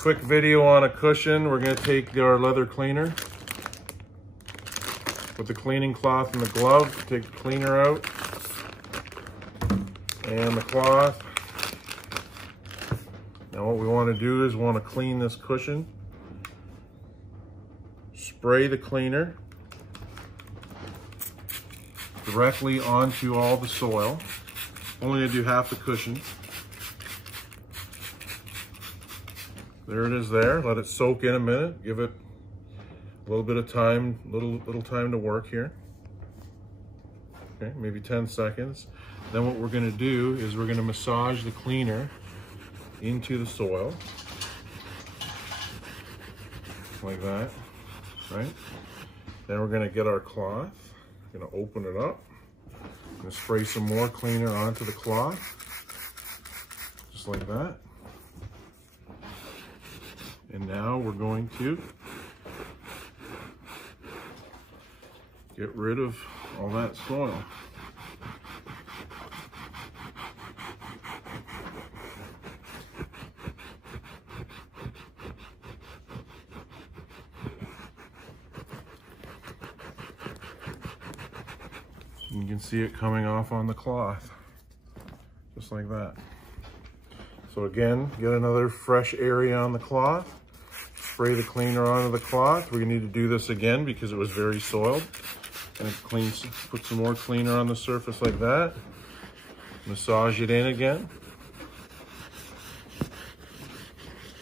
Quick video on a cushion. We're going to take our leather cleaner with the cleaning cloth and the glove. Take the cleaner out and the cloth. Now what we want to do is we want to clean this cushion. Spray the cleaner directly onto all the soil. Only gonna do half the cushion. There it is there. Let it soak in a minute. Give it a little bit of time, little time to work here. Okay, maybe 10 seconds. Then what we're gonna do is we're gonna massage the cleaner into the soil. Like that, right? Then we're gonna get our cloth. We're gonna open it up. Gonna spray some more cleaner onto the cloth, just like that. And now we're going to get rid of all that soil. You can see it coming off on the cloth, just like that. So again, get another fresh area on the cloth, spray the cleaner onto the cloth. We're gonna need to do this again because it was very soiled. And put some more cleaner on the surface like that. Massage it in again.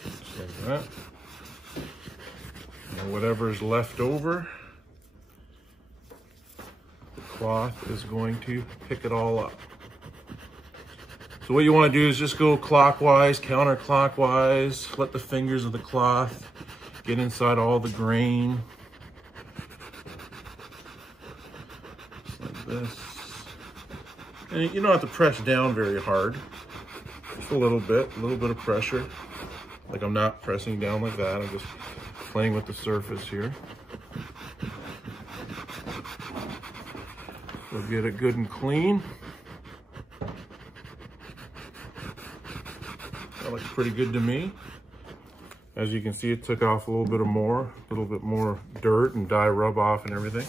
Just like that. And whatever's left over, cloth is going to pick it all up. So what you want to do is just go clockwise, counterclockwise, let the fingers of the cloth get inside all the grain. Just like this. And you don't have to press down very hard. Just a little bit of pressure. Like I'm not pressing down like that, I'm just playing with the surface here. We'll get it good and clean. That looks pretty good to me. As you can see, it took off a little bit more dirt and dye rub off and everything.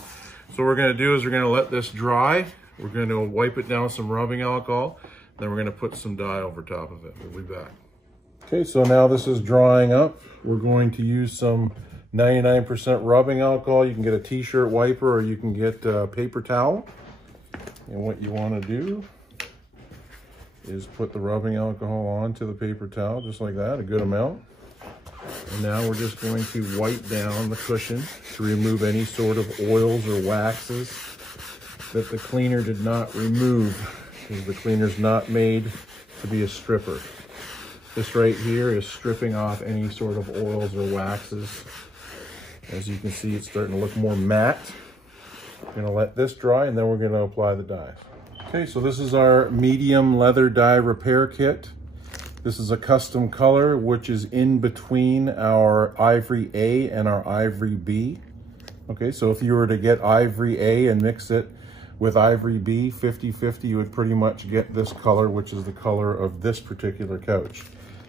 So what we're gonna do is we're gonna let this dry. We're gonna wipe it down with some rubbing alcohol. Then we're gonna put some dye over top of it. We'll be back. Okay, so now this is drying up. We're going to use some 99% rubbing alcohol. You can get a t-shirt wiper or you can get a paper towel. And what you want to do is put the rubbing alcohol onto the paper towel, just like that, a good amount. And now we're just going to wipe down the cushion to remove any sort of oils or waxes that the cleaner did not remove, because the cleaner's not made to be a stripper. This right here is stripping off any sort of oils or waxes. As you can see, it's starting to look more matte. We're gonna let this dry and then we're gonna apply the dyes. Okay, so this is our medium leather dye repair kit. This is a custom color, which is in between our Ivory-A and our Ivory-B. Okay, so if you were to get Ivory-A and mix it with Ivory-B 50-50, you would pretty much get this color, which is the color of this particular couch.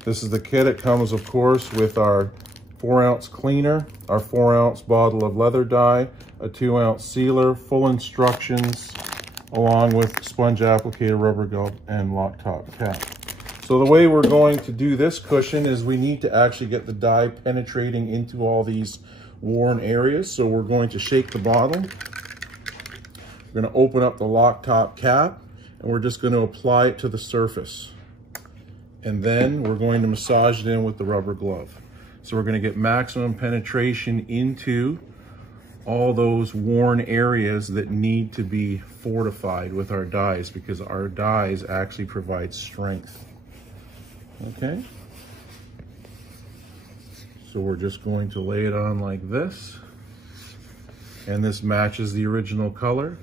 This is the kit. It comes, of course, with our 4-ounce cleaner, our 4-ounce bottle of leather dye, a 2-ounce sealer, full instructions, along with sponge applicator, rubber glove, and lock top cap. So the way we're going to do this cushion is we need to actually get the dye penetrating into all these worn areas. So we're going to shake the bottle. We're going to open up the lock top cap, and we're just going to apply it to the surface. And then we're going to massage it in with the rubber glove. So we're going to get maximum penetration into all those worn areas that need to be fortified with our dyes, because our dyes actually provide strength. Okay. So we're just going to lay it on like this. And this matches the original color.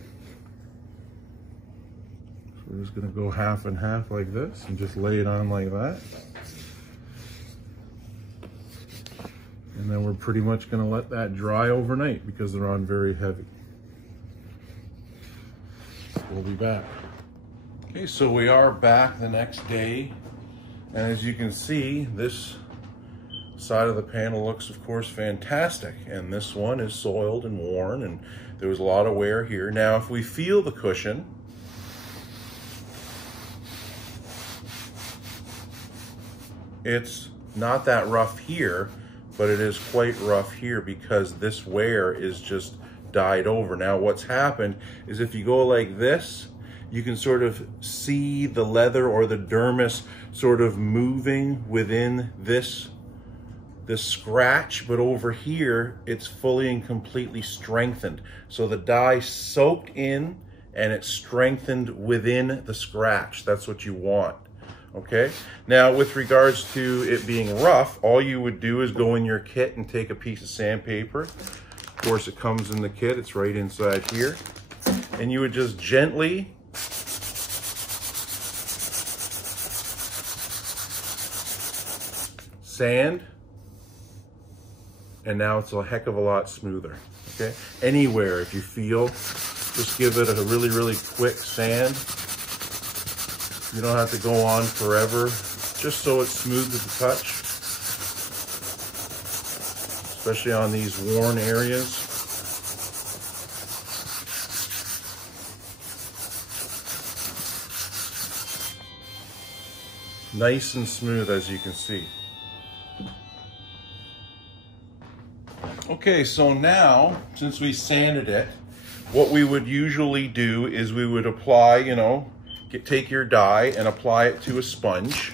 So we're just going to go half and half like this and just lay it on like that. And then we're pretty much going to let that dry overnight because they're on very heavy. We'll be back. Okay, so we are back the next day. And as you can see, this Side of the panel looks, of course, fantastic. And this one is soiled and worn, and there was a lot of wear here. Now, if we feel the cushion, it's not that rough here, but it is quite rough here because this wear is just dyed over. Now, what's happened is if you go like this, you can sort of see the leather or the dermis sort of moving within this scratch, but over here, it's fully and completely strengthened. So the dye soaked in and it's strengthened within the scratch. That's what you want, okay? Now, with regards to it being rough, all you would do is go in your kit and take a piece of sandpaper. Of course, it comes in the kit, it's right inside here. And you would just gently sand, and now it's a heck of a lot smoother, okay? Anywhere, if you feel, just give it a really, really quick sand. You don't have to go on forever, just so it's smooth to the touch, especially on these worn areas. Nice and smooth, as you can see. Okay, so now, since we sanded it, what we would usually do is we would apply, take your dye and apply it to a sponge,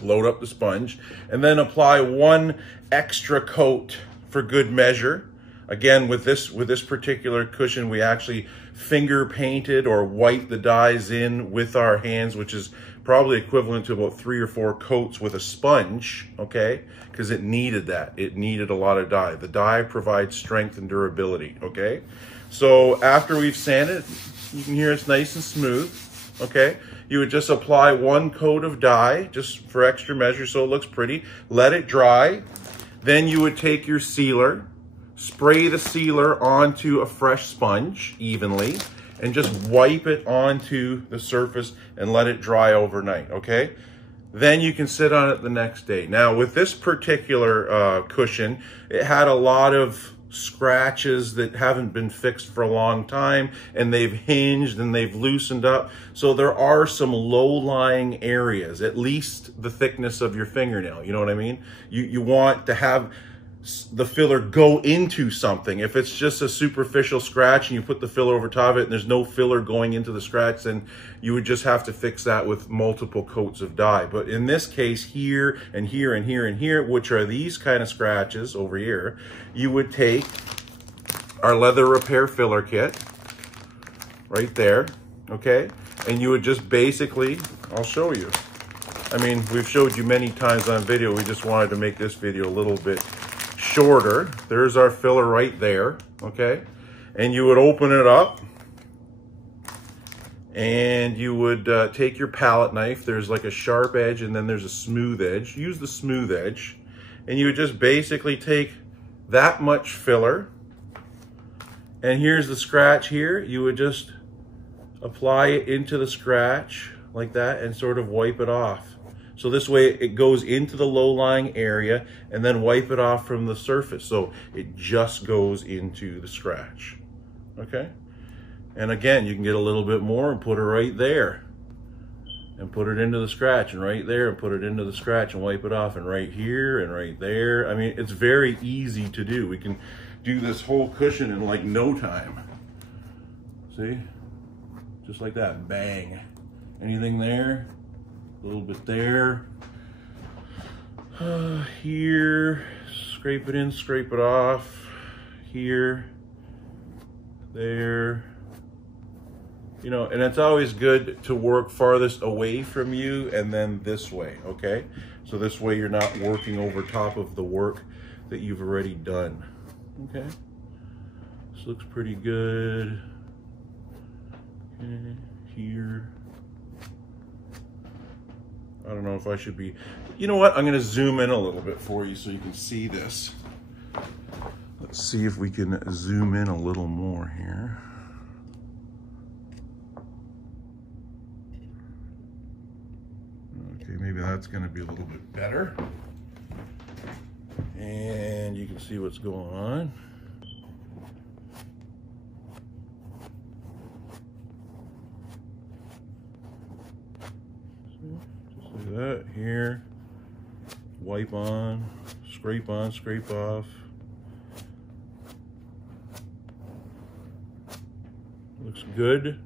load up the sponge, and then apply one extra coat for good measure. Again, with this particular cushion, we actually finger painted or wiped the dyes in with our hands, which is probably equivalent to about 3 or 4 coats with a sponge, okay? Because it needed that. It needed a lot of dye. The dye provides strength and durability, okay? So after we've sanded, you can hear it's nice and smooth, okay? You would just apply one coat of dye, just for extra measure so it looks pretty. Let it dry. Then you would take your sealer, spray the sealer onto a fresh sponge evenly, and just wipe it onto the surface and let it dry overnight, okay? Then you can sit on it the next day. Now, with this particular cushion, it had a lot of scratches that haven't been fixed for a long time, and they've hinged and they've loosened up. So there are some low-lying areas, at least the thickness of your fingernail, you know what I mean? You want to have the filler go into something. If it's just a superficial scratch and you put the filler over top of it and there's no filler going into the scratch, then you would just have to fix that with multiple coats of dye. But in this case, here and here and here and here, which are these kind of scratches over here, you would take our leather repair filler kit right there, okay? And you would just basically, I'll show you. I mean, we've showed you many times on video. We just wanted to make this video a little bit shorter. There's our filler right there, okay? And you would open it up and you would take your palette knife. There's like a sharp edge and then there's a smooth edge. Use the smooth edge and you would just basically take that much filler, and here's the scratch here. You would just apply it into the scratch like that and sort of wipe it off. So this way it goes into the low-lying area and then wipe it off from the surface. So it just goes into the scratch, okay? And again, you can get a little bit more and put it right there and put it into the scratch, and right there and put it into the scratch and wipe it off, and right here and right there. I mean, it's very easy to do. We can do this whole cushion in like no time. See? Just like that, bang. Anything there? A little bit there. Here, scrape it in, scrape it off. Here, there. You know, and it's always good to work farthest away from you and then this way, okay? So this way you're not working over top of the work that you've already done, okay? This looks pretty good. Okay, here. I don't know if I should be, you know what? I'm gonna zoom in a little bit for you so you can see this. Let's see if we can zoom in a little more here. Okay, maybe that's gonna be a little bit better. And you can see what's going on. Just like that here. Wipe on, scrape off. Looks good.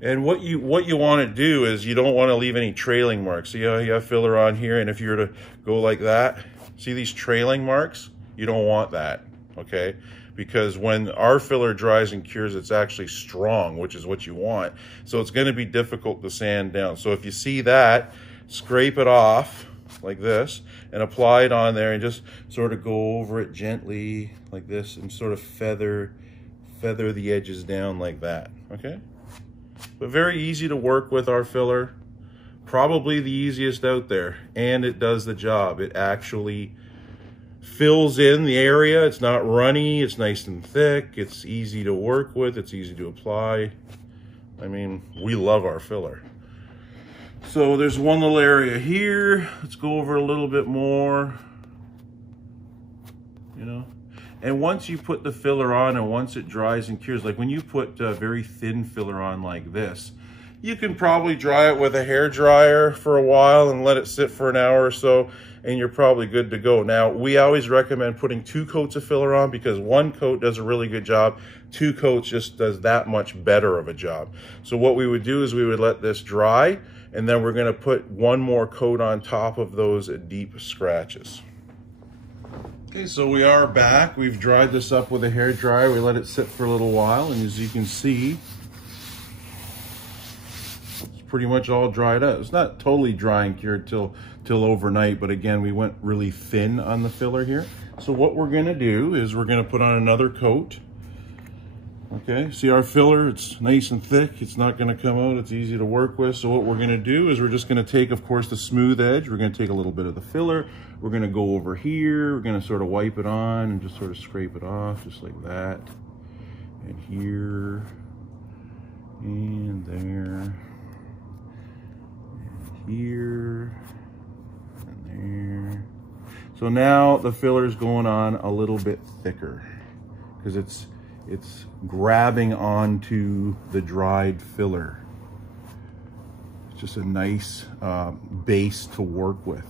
And what you want to do is you don't want to leave any trailing marks. See how you have filler on here, and if you were to go like that, see these trailing marks? You don't want that, okay? Because when our filler dries and cures, it's actually strong, which is what you want. So it's going to be difficult to sand down. So if you see that, scrape it off like this and apply it on there and just sort of go over it gently like this and sort of feather the edges down like that, okay? But very easy to work with our filler. Probably the easiest out there, and it does the job. It actually fills in the area. It's not runny, it's nice and thick, it's easy to work with, it's easy to apply. I mean, we love our filler. So there's one little area here. Let's go over a little bit more, you know. And once you put the filler on and once it dries and cures, like when you put very thin filler on like this, you can probably dry it with a hair dryer for a while and let it sit for an hour or so, and you're probably good to go. Now, we always recommend putting 2 coats of filler on because 1 coat does a really good job. 2 coats just does that much better of a job. So what we would do is we would let this dry, and then we're gonna put 1 more coat on top of those deep scratches. Okay, so we are back. We've dried this up with a hair dryer. We let it sit for a little while, and as you can see, it's pretty much all dried up. It's not totally dry and cured till overnight, but again, we went really thin on the filler here. So what we're gonna do is we're gonna put on another coat. Okay, see our filler, it's nice and thick. It's not gonna come out, it's easy to work with. So what we're gonna do is we're just gonna take, of course, the smooth edge. We're gonna take a little bit of the filler. We're gonna go over here. We're gonna sort of wipe it on and just sort of scrape it off, just like that. And here, and there, and here, and there. So now the filler's going on a little bit thicker because it's grabbing onto the dried filler. It's just a nice base to work with.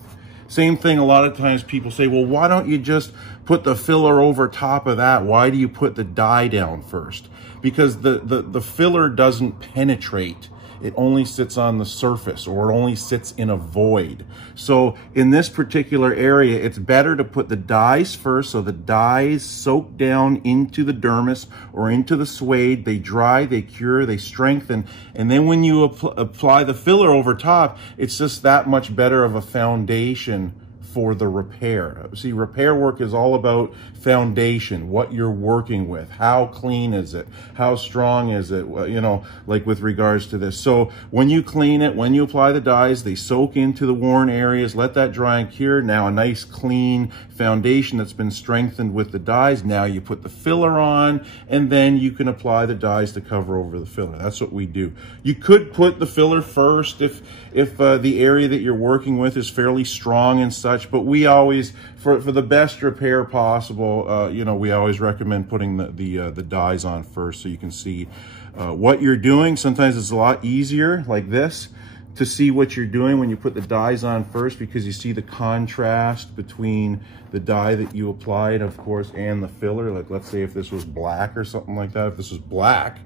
Same thing, a lot of times people say, well, why don't you just put the filler over top of that? Why do you put the dye down first? Because the filler doesn't penetrate. It only sits on the surface, or it only sits in a void. So in this particular area, it's better to put the dyes first, so the dyes soak down into the dermis or into the suede. They dry, they cure, they strengthen. And then when you apply the filler over top, it's just that much better of a foundation for the repair. See, repair work is all about foundation, what you're working with, how clean is it, how strong is it, you know, like with regards to this. So when you clean it, when you apply the dyes, they soak into the worn areas, let that dry and cure. Now a nice clean foundation that's been strengthened with the dyes. Now you put the filler on, and then you can apply the dyes to cover over the filler. That's what we do. You could put the filler first if the area that you're working with is fairly strong and such, but we always, for the best repair possible, you know, we always recommend putting the dyes on first so you can see what you're doing. Sometimes it's a lot easier like this to see what you're doing when you put the dyes on first, because you see the contrast between the dye that you applied, of course, and the filler. Like, let's say if this was black or something like that, if this was black,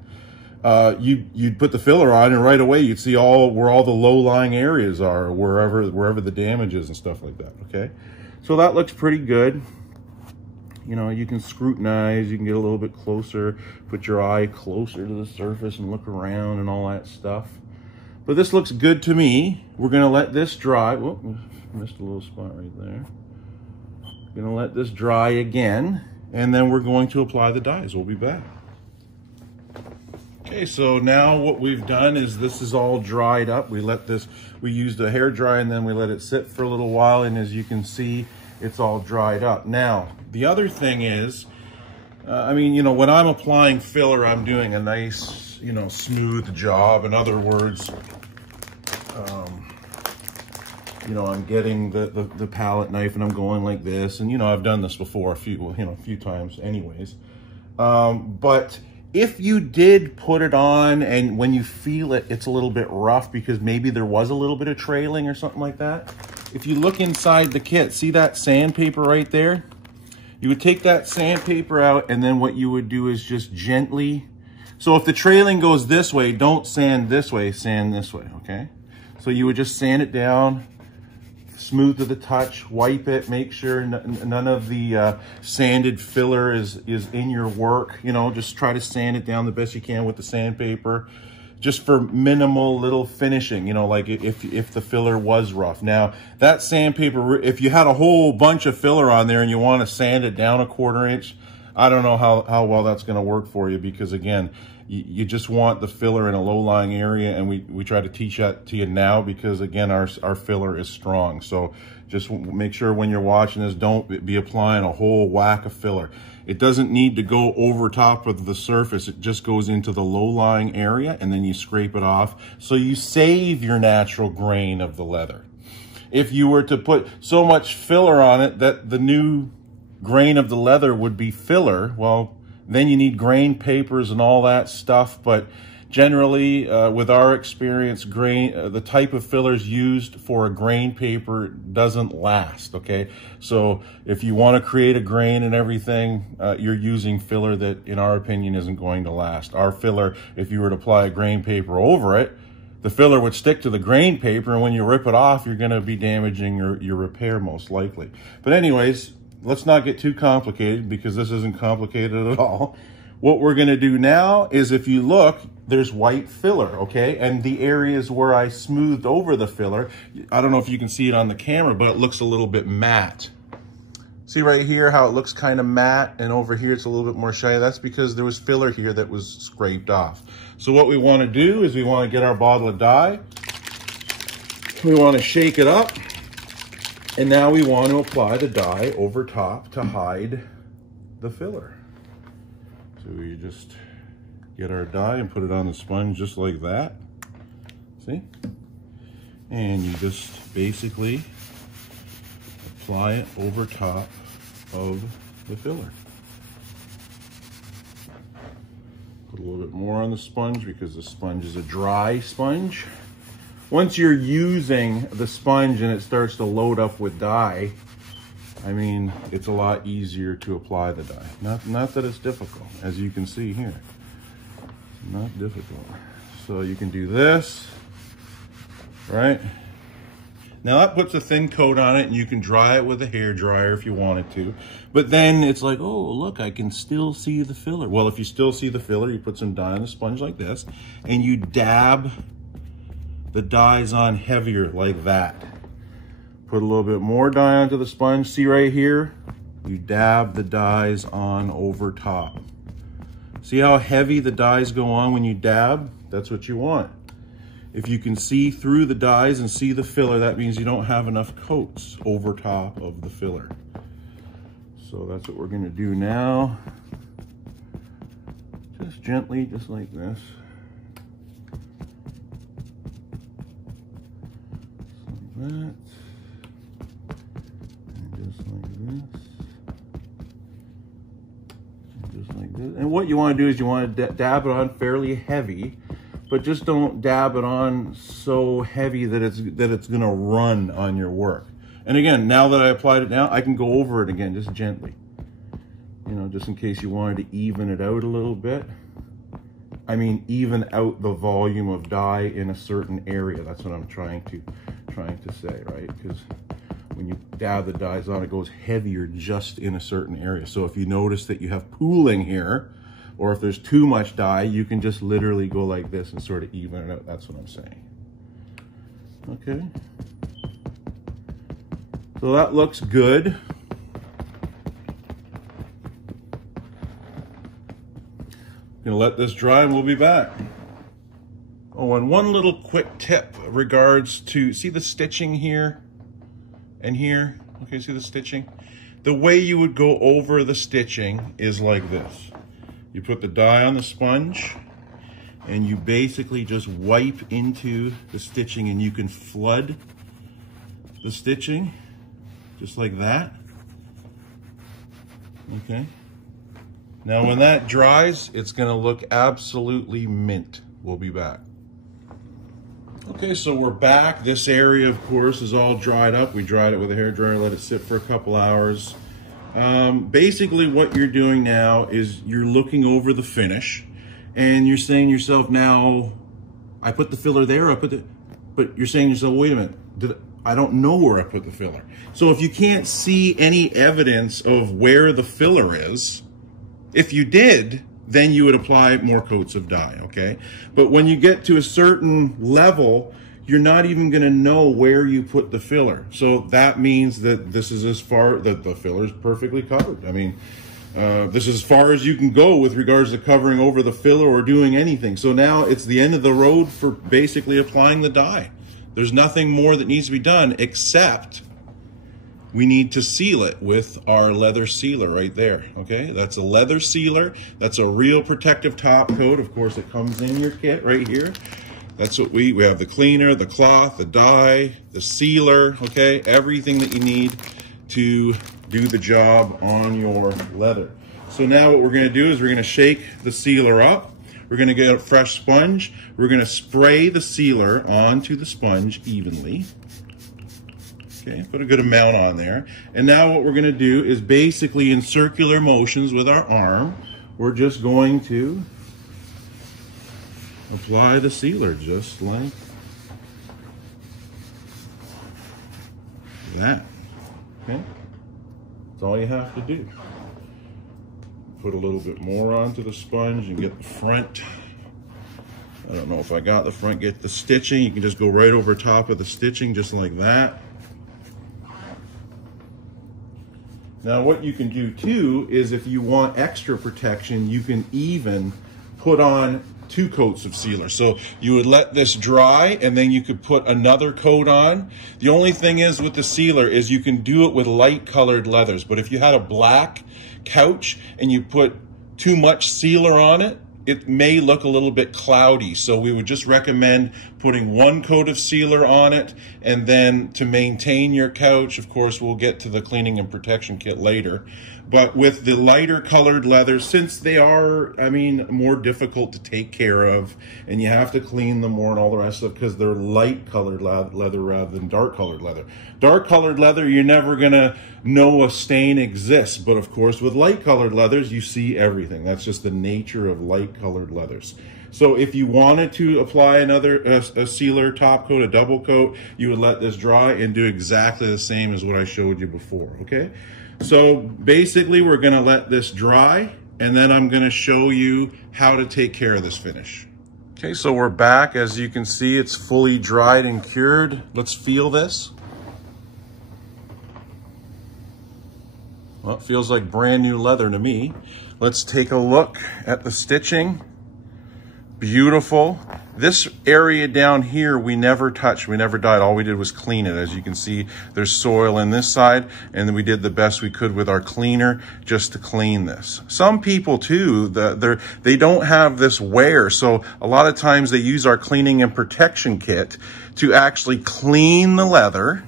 you'd put the filler on, and right away you'd see where all the low-lying areas are, wherever the damage is and stuff like that, okay? So that looks pretty good. You know, you can scrutinize, you can get a little bit closer, put your eye closer to the surface and look around and all that stuff. But this looks good to me. We're gonna let this dry. Whoop, missed a little spot right there. Gonna let this dry again, and then we're going to apply the dyes. We'll be back. Okay, so now what we've done is this is all dried up. We used a hair dryer, and then we let it sit for a little while, and as you can see, it's all dried up. Now, the other thing is, I mean, you know, when I'm applying filler, I'm doing a nice, you know, smooth job. In other words, you know, I'm getting the palette knife and I'm going like this. And, you know, I've done this before a few times anyways. But if you did put it on and when you feel it, it's a little bit rough because maybe there was a little bit of trailing or something like that. If you look inside the kit, see that sandpaper right there? You would take that sandpaper out, and then what you would do is just gently. So if the trailing goes this way, don't sand this way, sand this way, okay? So you would just sand it down, smooth to the touch, wipe it, make sure none of the sanded filler is in your work. You know, just try to sand it down the best you can with the sandpaper, just for minimal little finishing, you know, like if the filler was rough. Now, that sandpaper, if you had a whole bunch of filler on there and you want to sand it down a 1/4 inch, I don't know how well that's going to work for you, because again, you just want the filler in a low-lying area, and we try to teach that to you now because again, our filler is strong. So just make sure when you're watching this, don't be applying a whole whack of filler. It doesn't need to go over top of the surface. It just goes into the low-lying area, and then you scrape it off. So you save your natural grain of the leather. If you were to put so much filler on it that the new grain of the leather would be filler, well, then you need grain papers and all that stuff. But generally, with our experience, the type of fillers used for a grain paper doesn't last, okay? So if you want to create a grain and everything, you're using filler that, in our opinion, isn't going to last. Our filler, if you were to apply a grain paper over it, the filler would stick to the grain paper, and when you rip it off, you're going to be damaging your repair most likely. But anyways, let's not get too complicated, because this isn't complicated at all. What we're going to do now is, if you look, there's white filler, okay? And the areas where I smoothed over the filler, I don't know if you can see it on the camera, but it looks a little bit matte. See right here how it looks kind of matte, and over here it's a little bit more shiny? That's because there was filler here that was scraped off. So what we want to do is we want to get our bottle of dye. We want to shake it up. And now we want to apply the dye over top to hide the filler. So we just get our dye and put it on the sponge just like that. See? And you just basically apply it over top of the filler. Put a little bit more on the sponge because the sponge is a dry sponge. Once you're using the sponge and it starts to load up with dye, I mean, it's a lot easier to apply the dye. Not that it's difficult, as you can see here. Not difficult. So you can do this, right? Now that puts a thin coat on it, and you can dry it with a hair dryer if you wanted to. But then it's like, oh, look, I can still see the filler. Well, if you still see the filler, you put some dye on the sponge like this, and you dab the dyes on heavier like that. Put a little bit more dye onto the sponge. See right here? You dab the dyes on over top. See how heavy the dyes go on when you dab? That's what you want. If you can see through the dyes and see the filler, that means you don't have enough coats over top of the filler. So that's what we're gonna do now. Just gently, just like this. That, and just like this, and just like this. And what you want to do is you want to dab it on fairly heavy, but just don't dab it on so heavy that it's going to run on your work. And again, now that I applied it now, I can go over it again just gently, you know, just in case you wanted to even it out a little bit. I mean, even out the volume of dye in a certain area. That's what I'm trying to say, right? Because when you dab the dyes on, it goes heavier just in a certain area. So if you notice that you have pooling here, or if there's too much dye, you can just literally go like this and sort of even it out. That's what I'm saying. Okay. So that looks good. Gonna let this dry and we'll be back. Oh, and one little quick tip regards to, see the stitching here and here? Okay, see the stitching? The way you would go over the stitching is like this. You put the dye on the sponge and you basically just wipe into the stitching, and you can flood the stitching, just like that. Okay. Now when that dries, it's gonna look absolutely mint. We'll be back. Okay, so we're back. This area, of course, is all dried up. We dried it with a hairdryer, let it sit for a couple hours. Basically what you're doing now is you're looking over the finish and you're saying to yourself, now, I put the filler there, but you're saying to yourself, wait a minute, I don't know where I put the filler. So if you can't see any evidence of where the filler is, if you did, then you would apply more coats of dye, okay? But when you get to a certain level, you're not even gonna know where you put the filler. So that means that this is as far, that the filler is perfectly covered. I mean, this is as far as you can go with regards to covering over the filler or doing anything. So now it's the end of the road for basically applying the dye. There's nothing more that needs to be done except we need to seal it with our leather sealer right there, okay? That's a leather sealer. That's a real protective top coat. Of course, it comes in your kit right here. That's what we have the cleaner, the cloth, the dye, the sealer, okay? Everything that you need to do the job on your leather. So now what we're gonna do is we're gonna shake the sealer up. We're gonna get a fresh sponge. We're gonna spray the sealer onto the sponge evenly. Okay, put a good amount on there. And now what we're gonna do is basically in circular motions with our arm, we're just going to apply the sealer just like that, okay? That's all you have to do. Put a little bit more onto the sponge and get the front. I don't know if I got the front, get the stitching. You can just go right over top of the stitching just like that. Now what you can do too is if you want extra protection, you can even put on 2 coats of sealer. So you would let this dry and then you could put another coat on. The only thing is with the sealer is you can do it with light colored leathers, but if you had a black couch and you put too much sealer on it, it may look a little bit cloudy. So we would just recommend putting 1 coat of sealer on it, and then to maintain your couch, of course, we'll get to the cleaning and protection kit later. But with the lighter colored leathers, since they are, I mean, more difficult to take care of, and you have to clean them more and all the rest of it because they're light colored leather rather than dark colored leather. Dark colored leather, you're never gonna know a stain exists, but of course with light colored leathers, you see everything. That's just the nature of light colored leathers. So if you wanted to apply another a sealer top coat, a double coat, you would let this dry and do exactly the same as what I showed you before, okay? So basically we're gonna let this dry and then I'm gonna show you how to take care of this finish. Okay, so we're back. As you can see, it's fully dried and cured. Let's feel this. Well, it feels like brand new leather to me. Let's take a look at the stitching. Beautiful. This area down here, we never touched, we never dyed. All we did was clean it. As you can see, there's soil in this side, and then we did the best we could with our cleaner just to clean this. Some people too, they don't have this wear, so a lot of times they use our cleaning and protection kit to actually clean the leather,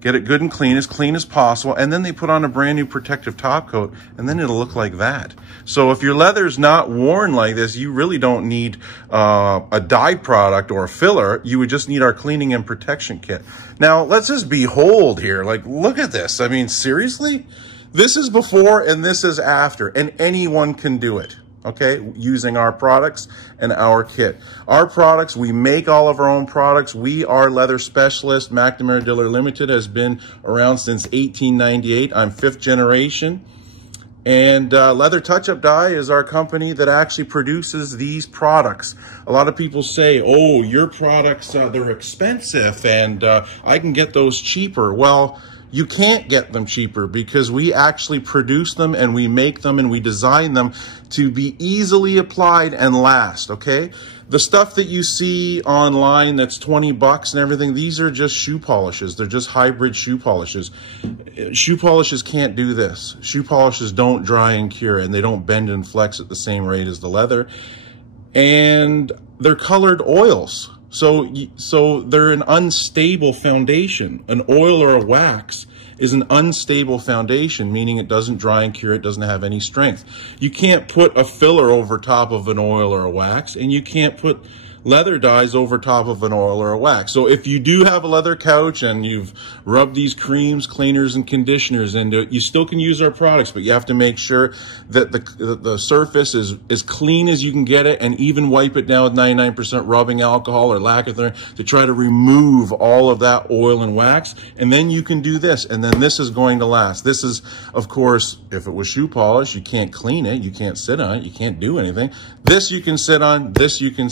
get it good and clean as possible, and then they put on a brand new protective top coat, and then it'll look like that. So if your leather's not worn like this, you really don't need a dye product or a filler. You would just need our cleaning and protection kit. Now, let's just behold here. Like, look at this. I mean, seriously? This is before and this is after, and anyone can do it. Okay, using our products and our kit. Our products, we make all of our own products. We are leather specialists. McNamara Diller Limited has been around since 1898. I'm 5th generation. And Leather Touch-Up Dye is our company that actually produces these products. A lot of people say, oh, your products, they're expensive and I can get those cheaper. Well, you can't get them cheaper because we actually produce them and we make them and we design them to be easily applied and last, okay? The stuff that you see online that's 20 bucks and everything, these are just shoe polishes. They're just hybrid shoe polishes. Shoe polishes can't do this. Shoe polishes don't dry and cure, and they don't bend and flex at the same rate as the leather. And they're colored oils. So they're an unstable foundation. An oil or a wax is an unstable foundation, meaning it doesn't dry and cure, it doesn't have any strength. You can't put a filler over top of an oil or a wax, and you can't put leather dyes over top of an oil or a wax. So if you do have a leather couch and you've rubbed these creams, cleaners, and conditioners into it, you still can use our products, but you have to make sure that the surface is as clean as you can get it, and even wipe it down with 99% rubbing alcohol or lacquer to try to remove all of that oil and wax. And then you can do this, and then this is going to last. This is, of course, if it was shoe polish, you can't clean it, you can't sit on it, you can't do anything. This you can sit on, this you can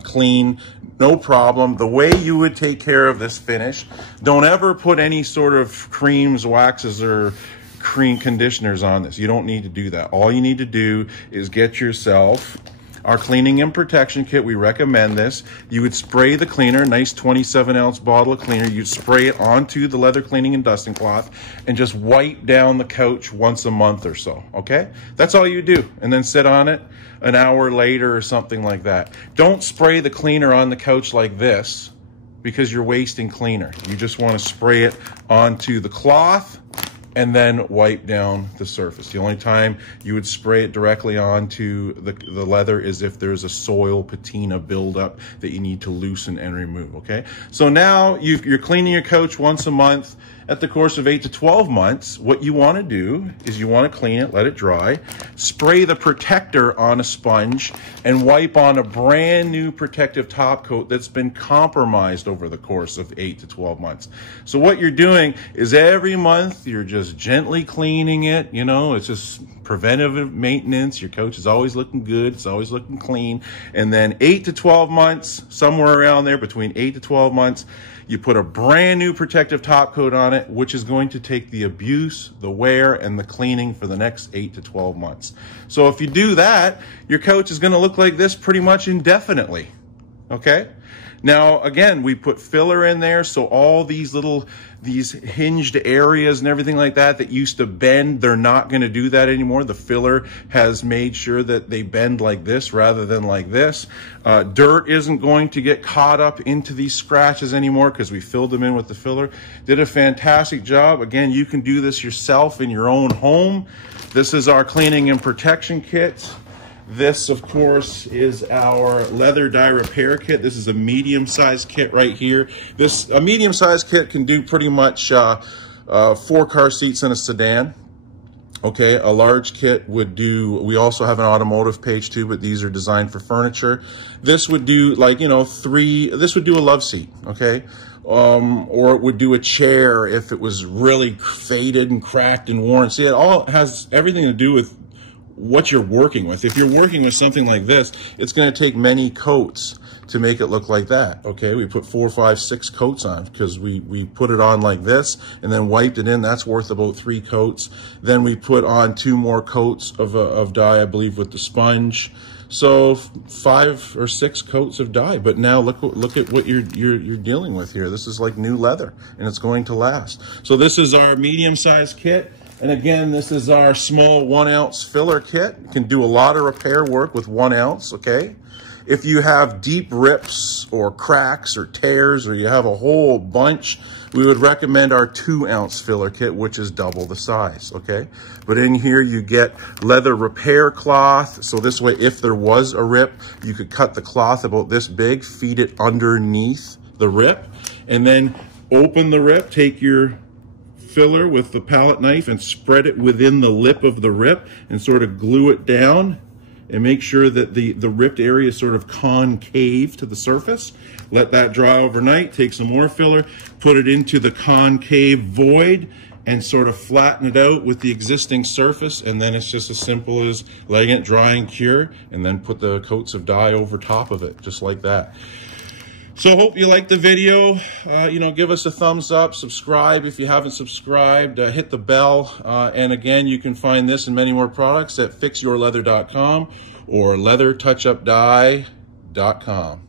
clean, no problem. The way you would take care of this finish, don't ever put any sort of creams, waxes, or cream conditioners on this. You don't need to do that. All you need to do is get yourself our cleaning and protection kit. We recommend this. You would spray the cleaner, nice 27-ounce bottle of cleaner. You'd spray it onto the leather cleaning and dusting cloth and just wipe down the couch once a month or so, okay? That's all you do, and then sit on it an hour later or something like that. Don't spray the cleaner on the couch like this because you're wasting cleaner. You just want to spray it onto the cloth and then wipe down the surface. The only time you would spray it directly onto the leather is if there's a soil patina buildup that you need to loosen and remove, okay? So now you're cleaning your couch once a month. At the course of 8 to 12 months, what you want to do is you want to clean it, let it dry, spray the protector on a sponge, and wipe on a brand new protective top coat that's been compromised over the course of 8 to 12 months. So what you're doing is every month you're just gently cleaning it. You know, it's just preventive maintenance. Your couch is always looking good, it's always looking clean. And then 8 to 12 months, somewhere around there, between 8 to 12 months, you put a brand new protective top coat on it, which is going to take the abuse, the wear, and the cleaning for the next 8 to 12 months. So if you do that, your couch is going to look like this pretty much indefinitely, okay? Now, again, we put filler in there, so all these hinged areas and everything like that used to bend, they're not going to do that anymore. The filler has made sure that they bend like this rather than like this. Dirt isn't going to get caught up into these scratches anymore because we filled them in with the filler. Did a fantastic job. Again, you can do this yourself in your own home. This is our cleaning and protection kit. This, of course, is our leather dye repair kit. This is a medium-sized kit right here. A medium-sized kit can do pretty much 4 car seats in a sedan. Okay, a large kit would do, we also have an automotive page too, but these are designed for furniture. This would do like, you know, this would do a love seat, okay? Or it would do a chair if it was really faded and cracked and worn. See, it all has everything to do with what you're working with. If you're working with something like this, it's going to take many coats to make it look like that. Okay, we put 4, 5, 6 coats on because we put it on like this and then wiped it in. That's worth about 3 coats. Then we put on 2 more coats of dye, I believe, with the sponge. So 5 or 6 coats of dye. But now look at what you're dealing with here. This is like new leather, and it's going to last. So this is our medium-sized kit. And again, this is our small 1-ounce filler kit. You can do a lot of repair work with 1 ounce, okay? If you have deep rips or cracks or tears, or you have a whole bunch, we would recommend our 2-ounce filler kit, which is double the size, okay? But in here you get leather repair cloth. So this way, if there was a rip, you could cut the cloth about this big, feed it underneath the rip, and then open the rip, take your filler with the palette knife and spread it within the lip of the rip and sort of glue it down and make sure that the ripped area is sort of concave to the surface. Let that dry overnight, take some more filler, put it into the concave void and sort of flatten it out with the existing surface, and then it's just as simple as letting it dry and cure, and then put the coats of dye over top of it, just like that. So hope you liked the video. You know, give us a thumbs up, subscribe if you haven't subscribed, hit the bell. And again, you can find this and many more products at fixyourleather.com or leathertouchupdye.com.